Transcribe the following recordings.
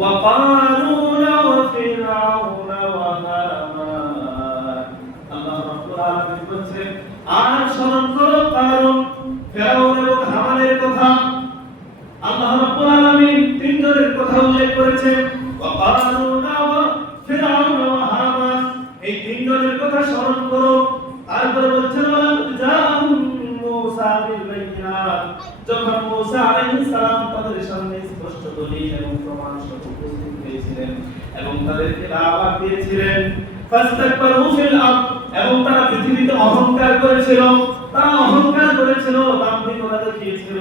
وقارون وفرعون وهامان আল্লাহ রাব্বুল আলামিন বলেন আর স্মরণ করো কারণ ফেরাউন এবং হামানের কথা আল্লাহ রাব্বুল আলামিন তিনজনের কথা উল্লেখ করেছেন وقارون وفرعون وهامان এই তিনজনের কথা স্মরণ করো তারপর বলছেন মুসা বিল বাইয়িনাত যখন মুসা আলাইহিস সালাম তাদের সামনে স্পষ্ট দলিল এবং প্রমাণ সহ উপস্থিত হয়েছিলেন এবং তাদেরকে দাওয়াত দিয়েছিলেন ফাস্তাকবারু ফিল আরদ এবং তারা পৃথিবীতে অহংকার করেছিল দাম্ভিকতা দেখিয়েছিল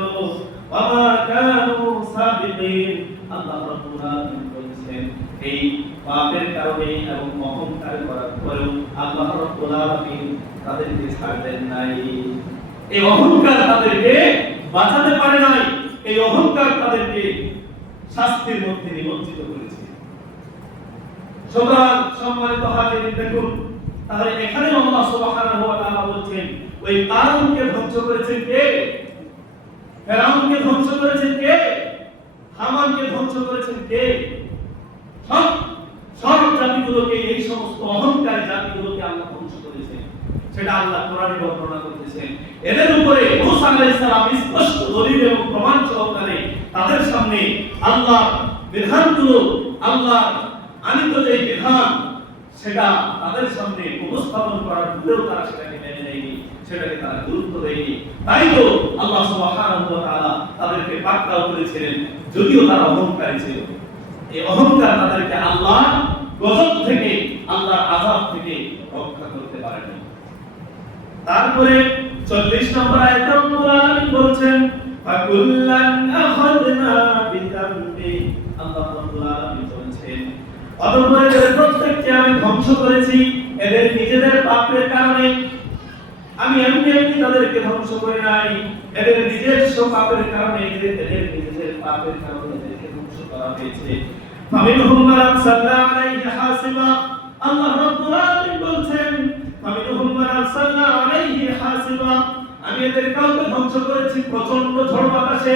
ওয়া কানু সাবিকিন আল্লাহ রাব্বুল আলামিন বলেছেন এই পাপের কারণে এবং অহংকার করার পরেও আল্লাহ রাব্বুল আলামিন তাদেরকে ছাড় দেন নাই এই অহংকার তাদেরকে বাঁচাতে পারে নাই এই অহংকার তাদেরকে শাস্তির মধ্যে নিমজ্জিত করেছে সুতরাং সম্মানিত হাজিরিন দেখুন তাহলে এখানে আল্লাহ সুবহানাহু ওয়া তাআলা বলেন ওই কারণকে ধ্বংস করেছেন কে ফেরাউনকে ধ্বংস করেছেন কে হামানকে ধ্বংস করেছেন কে সব জাতিগুলোকে এই সমস্ত অহংকারী জাতিগুলোকে আল্লাহ ধ্বংস করেছেন সেটা আল্লাহ কোরআনে বর্ণনা করতেছেন এদের উপরে মুসা আলাইহিস সালাম স্পষ্ট দলিল এবং প্রমাণ সহকারে তাদের সামনে আল্লাহ বিধানগুলো আল্লাহ আনিত যে বিধান সেটা তাদের সামনে উপস্থাপন করার পরেও তারা সেটাকে মেনে নেয়নি সেটাকে তারা গুরুত্ব দেয়নি তাই তো আল্লাহ সুবহানাহু ওয়া তাআলা তাদেরকে পাকড়াও করেছিলেন যদিও তারা অহংকারী ছিল এই অহংকার তাদেরকে আল্লাহ গজব থেকে আল্লাহর আযাব থেকে রক্ষা করতে পারেনি তারপরে 40 নম্বর আয়াতে আল্লাহ আলামিন বলেন ফাকুল্লান আখাযনা বিযামবি আল্লাহ রাব্বুল আলামিন বলেন অতঃপর এদের প্রত্যেককে আমি ধ্বংস করেছি এদের নিজেদের পাপের কারণে আমি এমনি তাদেরকে ধ্বংস করে নাই এদের নিজস্ব পাপের কারণে এদের নিজেদের পাপের কারণে এদেরকে ধ্বংস করা হয়েছে ফামিনহুম মান আরসালনা আলাইহি হাসিবা আল্লাহ রাব্বুল আলামিন বলেন ফামিনহুম মান আরসালনা আলাইহি হাসিবা আমি এদের কাউকে ধ্বংস করেছি প্রচন্ড ঝড় বাতাসে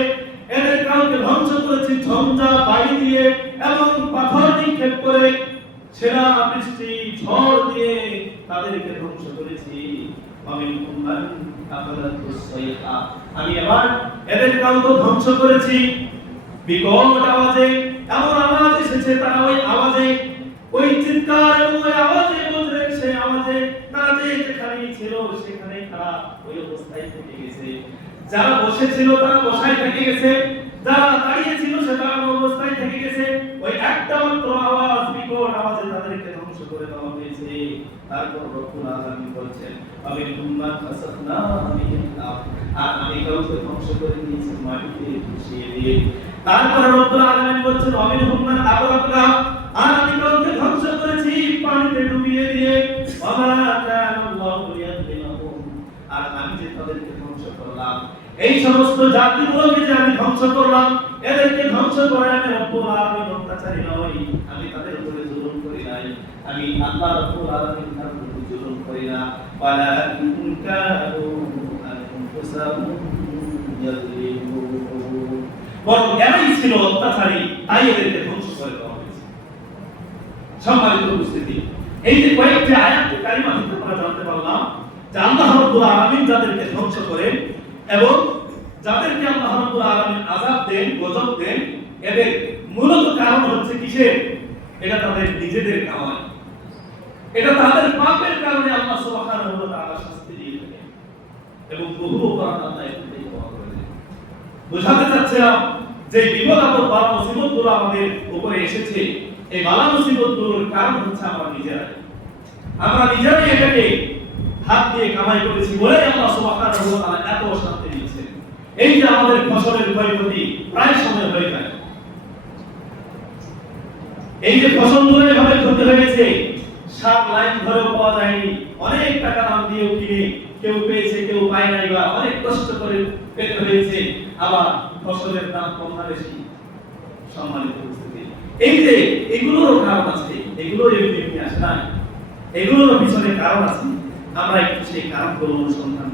এদের কাউকে ধ্বংস করেছি ঝঞ্ঝা বায়ু দিয়ে এবং পাথর নিক্ষেপ করে ছেড়া বৃষ্টি ঝড় দিয়ে তাদেরকে ধ্বংস করেছি ফামিনহুম মান আখাযাতুস সাইহা আমি আবার এদের কাউকে ধ্বংস করেছি বিকট আওয়াজে এমন আওয়াজ এসেছে তারা ওই চিৎকার এবং ওই আওয়াজে বলতে সে আওয়াজে তারা যেখানে ছিল সেখানে তারা ওই অবস্থায় থেকে গেছে যারা বসে ছিল তারা বসায় থেকে গেছে যারা দাঁড়িয়ে ছিল সে দাঁড়ানো অবস্থায় থেকে গেছে ওই একটা মাত্র আওয়াজ বিকট আওয়াজে তাদেরকে ধ্বংস করে দেওয়া হয়েছে তারপর রব্বুল আলামিন বলেন আমিনহুম মান খাসাফনা বিহিল আরদ আর আমি কাউকে ধ্বংস করে দিয়েছি মাটিতে মিশিয়ে দিয়ে তারপর রব্বুল আলামিন বলেন আমিনহুম মান আগরাকনা আর আমি কাউকে ধ্বংস করেছি পানিতে ডুবিয়ে দিয়ে ওয়া মা কানা আল্লাহু ইয়াযলিমুহুম আর আমি যে তাদেরকে ধ্বংস করলাম এই সমস্ত জাতিগুলোকে যে আমি ধ্বংস করলাম এদেরকে ধ্বংস করে আমি রব্বুল আলামিন অত্যাচারী নই আমি তাদের উপরে জুলুম করি নাই আমি আল্লাহ রব্বুল আলামিন তাদের উপরে জুলুম করি না ওয়ালাকিন কানু আনফুসাহুম ইয়াযলিমুন বরং এরাই ছিল অত্যাচারী তাই এদেরকে ধ্বংস করে দেওয়া হয়েছে সম্মানিত উপস্থিতি এই যে কয়েকটি আয়াত কারিমা থেকে আমরা জানতে পারলাম যে আল্লাহ রাব্বুল আলামিন যাদেরকে ধ্বংস করেন এবং যাদেরকে আল্লাহ রাব্বুল আলামিন আযাব দেন গজব দেন এদের মূলত কারণ হচ্ছে কিসের এটা তাদের নিজেদের কামাই এটা তাদের পাপের কারণে আল্লাহ সুবহানাহু ওয়া তাআলা শাস্তি দিয়ে থাকেন এবং বহু অপরাধ আল্লাহ এটাই ক্ষমা করে দেন বোঝাতে চাচ্ছিলাম যে বিপদ আপদ বা মুসিবতগুলো আমাদের উপরে এসেছে এই বালা মুসিবতগুলোর কারণ হচ্ছে আমরা নিজেরাই এটাকে হাত দিয়ে কামাই করেছি বলে আল্লাহ সুবহানাহু ওয়া তাআলা এত শাস্তি দিয়েছেন এই যে আমাদের ফসলের ক্ষয়ক্ষতি প্রায় সময় হয়ে যায় এই যে ফসলগুলো এভাবে ক্ষতি হয়েছে 7 লাইন ধরেও পাওয়া যায়নি অনেক টাকা দাম দিয়েও কিনে কেউ পেয়েছে কেউ পায় নাই বা অনেক কষ্ট করে পেতে হয়েছে আবার ফসলের দাম কম না বেশি সম্মানিত উপস্থিতি এই যে এগুলোরও কারণ আছে এগুলো এমনি আসে না এগুলোর পিছনে কারণ আছে আমরা একটু সেই কারণগুলো অনুসন্ধান